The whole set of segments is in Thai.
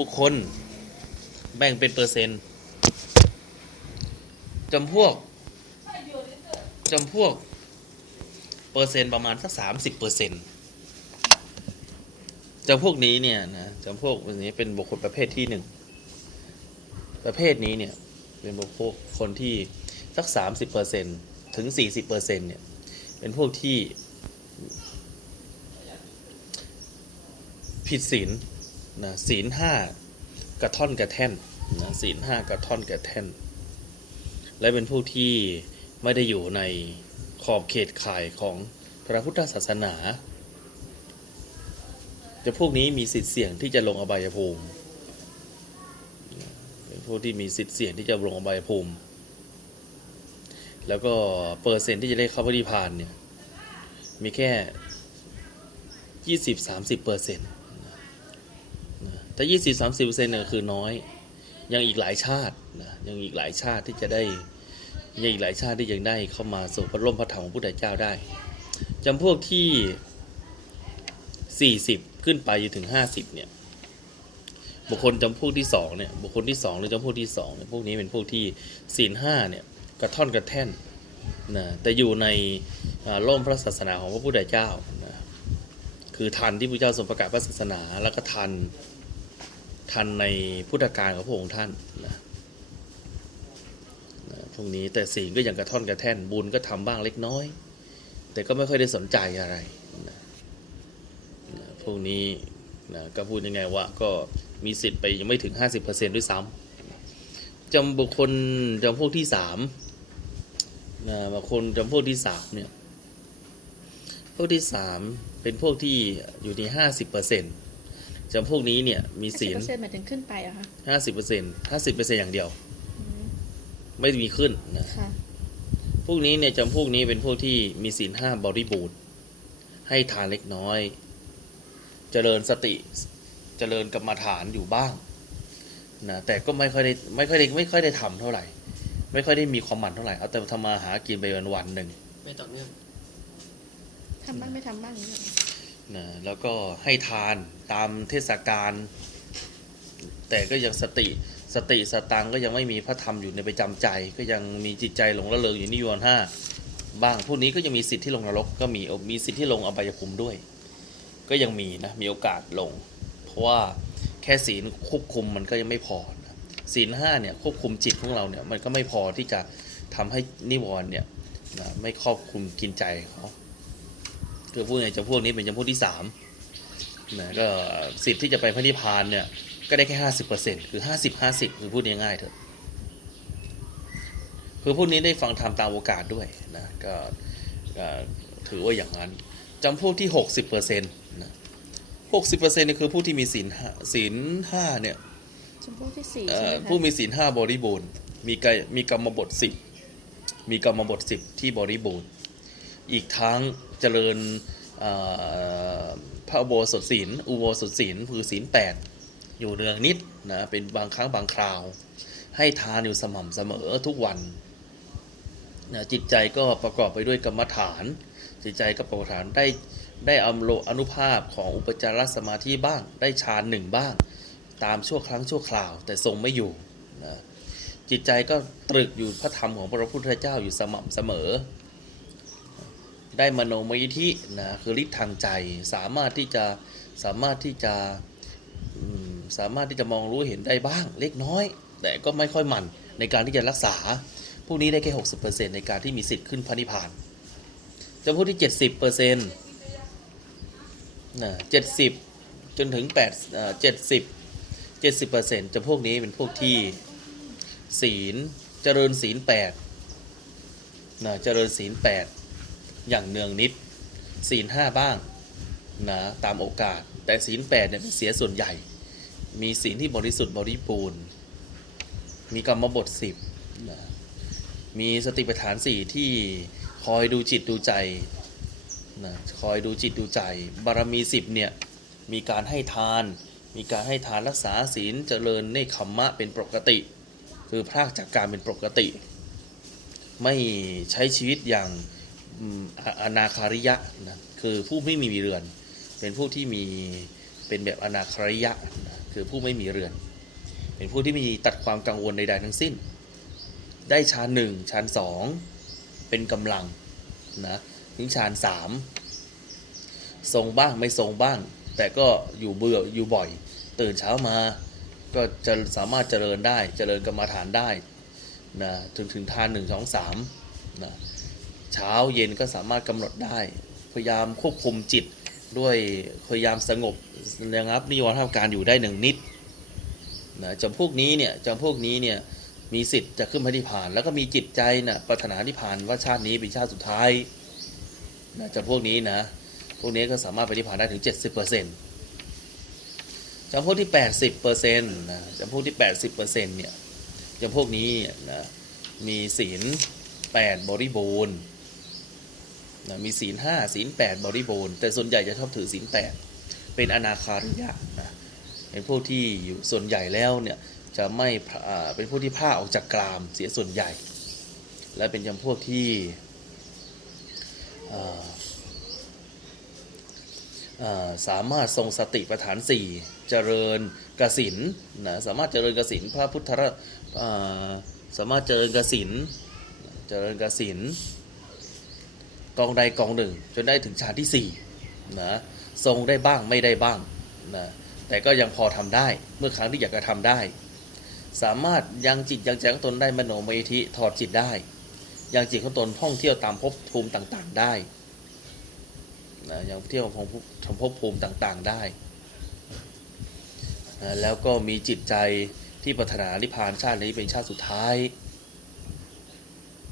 บุคคล แบ่งเป็นเปอร์เซ็นต์จำพวกจำพวก เปอร์เซ็นต์ประมาณสักสามสิบเปอร์เซ็นต์จำพวกนี้เนี่ยนะจำพวกนี้เป็นบุคคลประเภทที่หนึ่งประเภทนี้เนี่ยเป็นบุคคลคนที่สักสามสิบเปอร์เซ็นต์ถึงสี่สิบเปอร์เซ็นต์เนี่ยเป็นพวกที่ผิดศีล นะศีลห้ากระท่อนกระแท่นนะศีลห้ากระท่อนกระแท่น และเป็นผู้ที่ไม่ได้อยู่ในขอบเขตข่ายของพระพุทธศาสนาแต่พวกนี้มีสิทธิ์เสี่ยงที่จะลงอบายภูมิเป็นผู้ที่มีสิทธิ์เสี่ยงที่จะลงอบายภูมิ แล้วก็เปอร์เซ็นที่จะได้เข้าพระนิพพานเนี่ยมีแค่ยี่สิบสามสิบเปอร์เซ็นต์ แต่ยี่สิบสามสิบเปอร์เซ็นต์เนี่ยคือน้อย ยังอีกหลายชาตินะยังอีกหลายชาติที่จะได้ยังอีกหลายชาติที่ยังได้เข้ามาสู่พระร่มพระธรรมของพระพุทธเจ้าได้จำพวกที่สี่สิบขึ้นไปจนถึงห้าสิบเนี่ย บุคคลจำพวกที่สองเนี่ย บุคคลที่สองหรือจำพวกที่สองเนี่ย พวกนี้เป็นพวกที่ศีลห้าเนี่ย กระท่อนกระแท่นนะ แต่อยู่ในร่มพระศาสนาของพระพุทธเจ้านะ คือทันที่พระเจ้าทรงประกาศพระศาสนา แล้วก็ทัน ทันในพุทธกาลของพระองค์ท่านนะนะพวกนี้แต่ศีลก็ยังกระท่อนกระแท่นบุญก็ทำบ้างเล็กน้อย แต่ก็ไม่ค่อยได้สนใจอะไรนะนะพวกนี้นะก็พูดยังไงว่าก็มีสิทธิ์ไปยังไม่ถึง 50%ด้วยซ้ำจำบุคคลจำพวกที่สามนะบางคนจำพวกที่สามเนี่ยพวกที่สามเป็นพวกที่อยู่ที่ห้าสิบเปอร์เซ็นต์ จำพวกนี้เนี่ยมีศีลเปอร์เซ็นต์หมายถึงขึ้นไปเหรอคะห้าสิบเปอร์เซ็นต์ห้าสิบเปอร์เซ็นต์อย่างเดียวไม่มีขึ้นนะค่ะพวกนี้เนี่ยจำพวกนี้เป็นพวกที่มีศีลห้าบริบูรณ์ให้ทานเล็กน้อย เจริญสติ เจริญกรรมฐานอยู่บ้างนะแต่ก็ไม่ค่อยได้ไม่ค่อยได้ไม่ค่อยได้ทำเท่าไหร่ ไม่ค่อยได้มีความหมั่นเท่าไหร่เอาแต่ทำมาหากินไปวันวันๆหนึ่งไม่ต่อเนื่องทำบ้างไม่ทำบ้างอย่างเงี้ยเหรอ นะแล้วก็ให้ทานตามเทศกาลแต่ก็ยังสติสติสตังก็ยังไม่มีพระธรรมอยู่ในประจำใจ ก็ยังมีจิตใจหลงระเริงอยู่นิวรณ์ห้าบ้างพวกนี้ก็ยังมีสิทธิ์ที่ลงนรกก็มีมีสิทธิ์ที่ลงอบายภูมิด้วย ก็ยังมีนะมีโอกาสลง เพราะว่าแค่ศีลควบคุมมันก็ยังไม่พอนะศีลห้าเนี่ยควบคุมจิตของเราเนี่ยมันก็ไม่พอที่จะทำให้นิวรณ์เนี่ยนะไม่ครอบคุมกินใจเขา คือพูดง่ายๆจำพวกนี้เป็นจำพวกที่สามนะก็สิทธิ์ที่จะไปพระนิพพานเนี่ยก็ได้แค่ห้าสิบเปอร์เซ็นต์คือห้าสิบห้าสิบคือพูดง่ายๆเถอะคือพวกนี้ได้ฟังธรรมตามโอกาสด้วยนะก็ก็ถือว่าอย่างนั้นจำพวกที่หกสิบเปอร์เซ็นต์นะหกสิบเปอร์เซ็นต์นี่คือผู้ที่มีศีลห้าศีลห้าเนี่ยจำพวกที่สี่เอ่ใช่อไหมคะผู้มีศีลห้าบริบูรณ์มีกายมีกรรมบทสิบมีกรรมบทสิบที่บริบูรณ์ อีกทั้งเจริญพระอุโบสถศีลอุโบสถศีลคือศีลแปดอยู่เนืองนิดนะเป็นบางครั้งบางคราว ให้ทานอยู่สม่ำเสมอทุกวันนะจิตใจก็ประกอบไปด้วยกรรมฐาน จิตใจก็ประกอบฐานได้ได้อำโลอนุภาพของอุปจารสมาธิบ้าง ได้ฌานหนึ่งบ้าง ตามชั่วครั้งชั่วคราว แต่ทรงไม่อยู่นะจิตใจก็ตรึกอยู่พระธรรมของพระพุทธเจ้าอยู่สม่ำเสมอ ได้มโนมยิธินะคือฤทธิ์ทางใจสามารถที่จะสามารถที่จะสามารถที่จะมองรู้เห็นได้บ้างเล็กน้อย แต่ก็ไม่ค่อยหมั่นในการที่จะรักษา พวกนี้ได้แค่หกสิบเปอร์เซ็นในการที่มีสิทธิ์ขึ้นพระนิพพานจำพวกที่เจ็ดสิบเปอร์เซ็นต์นะเจ็ดสิบจนถึงแปดเจ็ดสิบเจ็ดสิบเปอร์เซ็นต์จำพวกนี้เป็นพวกที่ศีลเจริญศีลแปดนะเจริญศีลแปด อย่างเนืองนิดศีลห้าบ้างนะตามโอกาส แต่ศีลแปดเนี่ยเป็นเสียส่วนใหญ่ มีศีลที่บริสุทธิ์บริบูรณ์มีกรรมบทสิบนะมีสติปัฏฐานสี่ที่คอยดูจิตดูใจนะคอยดูจิตดูใจ บารมีสิบเนี่ย มีการให้ทาน มีการให้ทานรักษาศีลเจริญเนคขมมะเป็นปกติ คือพรากจากการเป็นปกติ ไม่ใช้ชีวิตอย่าง อนาคาริยะนะคือผู้ไม่มีเรือน เป็นผู้ที่มีเป็นแบบอนาคาริยะนะคือผู้ไม่มีเรือน เป็นผู้ที่มีตัดความกังวลใดๆทั้งสิ้น ได้ฌานหนึ่งฌานสองเป็นกำลังนะถึงฌานสามทรงบ้างไม่ทรงบ้าง แต่ก็อยู่เบื่ออยู่บ่อย ตื่นเช้ามาก็จะสามารถเจริญได้เจริญกรรมาฐานได้นะถึงถึงทานหนึ่งสองสามนะ เช้าเย็นก็สามารถกำหนดได้ พยายามควบคุมจิตด้วยพยายามสงบระงับนิวรณ์ทำการอยู่ได้หนึ่งนิดนะจำพวกนี้เนี่ยจำพวกนี้เนี่ยมีสิทธิ์จะขึ้นพระนิพพาน แล้วก็มีจิตใจนะปรารถนานิพพานว่าชาตินี้เป็นชาติสุดท้ายนะจำพวกนี้นะพวกนี้ก็สามารถไปนิพพานได้ถึง 70%จำพวกที่ 80%นะจำพวกที่ 80%เนี่ยจำพวกนี้นะมีศีล8บริบูรณ์ นะมีศีลห้าศีลแปดบริบูรณ์แต่ส่วนใหญ่จะชอบถือศีลแปดเป็นอนาคาริยะนะเป็นพวกที่อยู่ส่วนใหญ่แล้วเนี่ยจะไม่เป็นพวกที่ผ้าออกจากกรามเสียส่วนใหญ่ และเป็นจำพวกที่สามารถทรงสติปัฏฐานสี่เจริญกสินนะสามารถเจริญกสินพระพุทธระสามารถเจริญกสินเจริญกสิน กองใดกองหนึ่ง จนได้ถึงฌานที่สี่นะทรงได้บ้างไม่ได้บ้างนะแต่ก็ยังพอทำได้เมื่อครั้งที่อยากจะทำได้ สามารถยังจิตยังใจของตนได้มโนมยิธิถอดจิตได้ ยังจิตของตนท่องเที่ยวตามภพภูมิต่างๆได้นะยังเที่ยวของทางภพภูมิต่างๆได้นะแล้วก็มีจิตใจที่ปรารถนานิพพานชาตินี้เป็นชาติสุดท้าย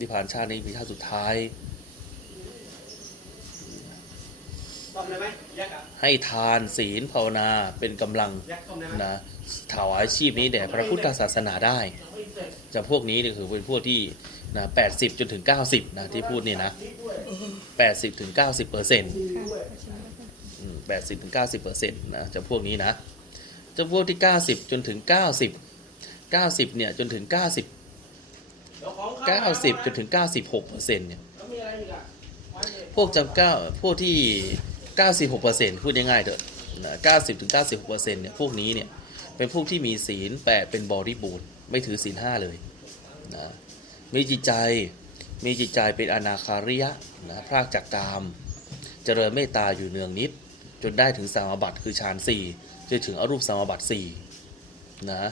นิพพานชาตินี้เป็นชาติสุดท้าย ต้มได้ไหมแยกอะ ให้ทานศีลภาวนาเป็นกำลังแยกต้มได้ไหมนะถวายชีพนี้แด่พระพุทธศาสนาได้จะพวกนี้เนี่ยคือเป็นพวกที่นะแปดสิบจนถึงเก้าสิบนะที่พูดเนี่ยนะแปดสิบถึงเก้าสิบเปอร์เซ็นต์ค่ะแปดสิบถึงเก้าสิบเปอร์เซ็นต์นะจะพวกนี้นะจะพวกที่เก้าสิบจนถึงเก้าสิบเก้าสิบเนี่ยจนถึงเก้าสิบเดี๋ยวของเก้าสิบจนถึงเก้าสิบหกเปอร์เซ็นต์เนี่ยแล้วมีอะไรอีกอะไว้เลยพวกจำเก้าพวกที่ เก้าสิบหกเปอร์เซ็นต์พูดง่ายๆเถอะนะเก้าสิบถึงเก้าสิบหกเปอร์เซ็นต์เนี่ยพวกนี้เนี่ยเป็นพวกที่มีศีลแปดเป็นบริบูรณ์ไม่ถือศีลห้าเลยนะมีจิตใจมีจิตใจเป็นอนาคาริยะนะพรากจากกาม เจริญเมตตาอยู่เนืองนิด จนได้ถึงสมาบัติคือฌานสี่จนถึงอรูปสมาบัติสี่นะ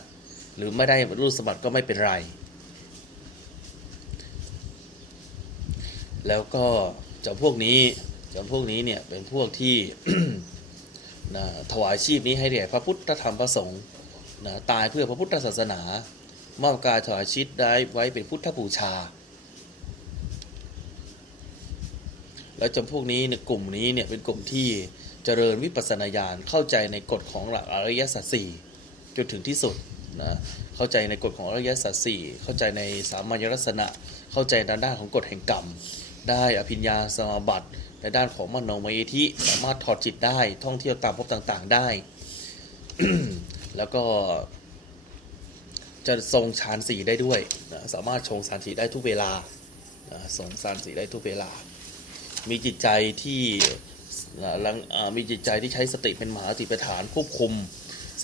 หรือไม่ได้รูปสมบัติก็ไม่เป็นไร แล้วก็จำพวกนี้ จำพวกนี้เนี่ยเป็นพวกที่นะถวายชีพนี้ให้แด่พระพุทธธรรมพระสงฆ์นะตายเพื่อพระพุทธศาสนามอบกายถวายชีพได้ไว้เป็นพุทธบูชา แล้วจำพวกนี้เนี่ยกลุ่มนี้เนี่ยเป็นกลุ่มที่เจริญวิปัสสนาญาณเข้าใจในกฎของหลักอริยสัจสี่จนถึงที่สุดนะเข้าใจในกฎของอริยสัจสี่เข้าใจในสามัญลักษณะ เข้าใจในด้านของกฎแห่งกรรม ได้อภิญญาสมาบัติ ในด้านของมโนมยิธิสามารถถอดจิตได้ท่องเที่ยวตามภพต่างๆได้ แล้วก็ จะทรงฌานสีได้ด้วยนะสามารถชงฌานสีได้ทุกเวลานะทรงฌานสีได้ทุกเวลา มีจิตใจที่ลังมีจิตใจที่ใช้สติเป็นมหาสติปัฏฐานควบคุม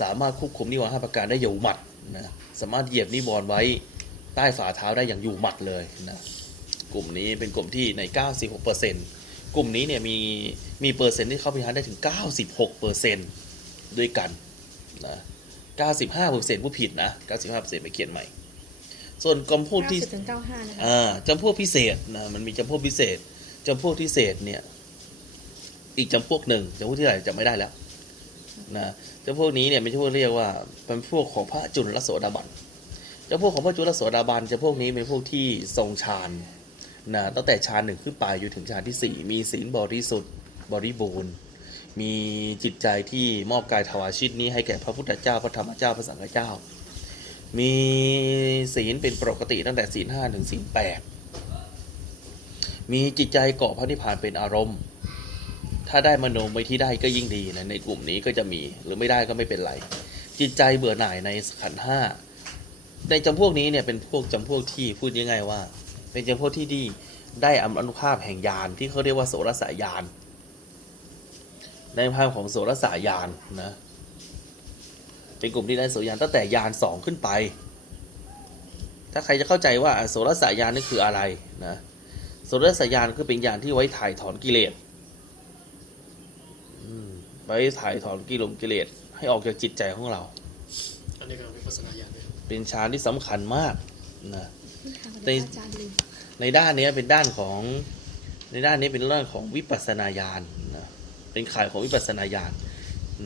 สามารถควบคุมนิวรณ์ห้าประการได้อยู่หมัดนะสามารถเหยียบนิวรณ์ไว้ใต้ฝ่าเท้าได้อย่างอยู่หมัดเลยนะกลุ่มนี้เป็นกลุ่มที่ใน 96% กลุ่มนี้เนี่ยมีมีเปอร์เซ็นต์ที่เข้าไปหาได้ถึง 96%ด้วยกันนะ95%ผู้ผิดนะ 95%ไปเขียนใหม่ ส่วนกลุ่มพวกที่เก้าสิบถึงเก้าห้านะคะอ่าจำพวกพิเศษนะมันมีจำพวกพิเศษจำพวกพิเศษเนี่ย อีกจำพวกหนึ่งจำพวกที่ไหนจะไม่ได้แล้วนะจำพวกนี้เนี่ยไม่ใช่พวกเรียกว่าเป็นพวกของพระจุลโสดาบันจำพวกของพระจุลโสดาบันจำพวกนี้เป็นพวกที่ทรงฌาน นะตั้งแต่ฌานหนึ่งขึ้นไปอยู่ถึงฌานที่สี่มีศีลบริสุทธิ์บริบูรณ์ มีจิตใจที่มอบกายถวายชีวิตนี้ให้แก่พระพุทธเจ้าพระธรรมเจ้าพระสังฆเจ้า มีศีลเป็นปกติตั้งแต่ศีลห้าถึงศีลแปดมีจิตใจเกาะพระนิพพานเป็นอารมณ์ ถ้าได้มโนไปที่ได้ก็ยิ่งดีนะในกลุ่มนี้ก็จะมีหรือไม่ได้ก็ไม่เป็นไร จิตใจเบื่อหน่ายในขันห้าในจำพวกนี้เนี่ยเป็นพวกจำพวกที่พูดยังไงว่า เป็นจำพวกที่ดีได้อนุภาพแห่งญาณที่เขาเรียกว่าโสรสายานในภาพของโสรสายานนะเป็นกลุ่มที่ได้โสยานตั้งแต่ยานสองขึ้นไป ถ้าใครจะเข้าใจว่าโสรสายานนี่คืออะไรนะโสรสายานคือเป็นยานที่ไว้ถ่ายถอนกิเลสอืมไว้ถ่ายถอนกิเลสกิเลสให้ออกจากจิตใจของเรา อันนี้ก็วิปัสสนาญาณด้วยเป็นฌานที่สำคัญมากนะ ใน อาจารย์ลืมในด้านเนี้ยเป็นด้านของในด้านนี้เป็นเรื่องของวิปัสสนาญาณนะเป็นข่ายของวิปัสสนาญาณ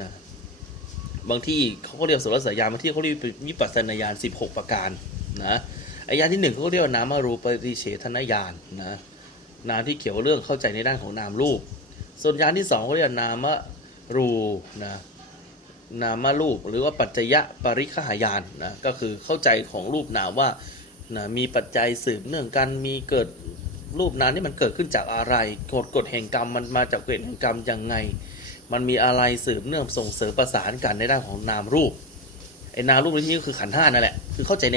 นะบางที่เขาก็เรียกโสรสายานบางที่เขาเรียกวิปัสสนาญาณ16 ประการนะไอ้ยานที่หนึ่งเขาก็เรียกว่านามารูปฏิเฉทนญาณนะนามที่เกี่ยวเรื่องเข้าใจในด้านของนามรูป ส่วนยานที่สองเขาเรียกว่านามรูนะนามารูปหรือว่าปัจจยะปริคหายานนะก็คือเข้าใจของรูปนามว่า นะมีปัจจัยสืบเนื่องกันมีเกิดรูปนามนี่มันเกิดขึ้นจากอะไรกฎกฎแห่งกรรมมันมาจากเกิดแห่งกรรมยังไง มันมีอะไรสืบเนื่องส่งเสริมประสานกันในด้านของนามรูปไอ้นามรูปนี้ก็คือขันธ์ห้านั่นแหละคือเข้าใจใน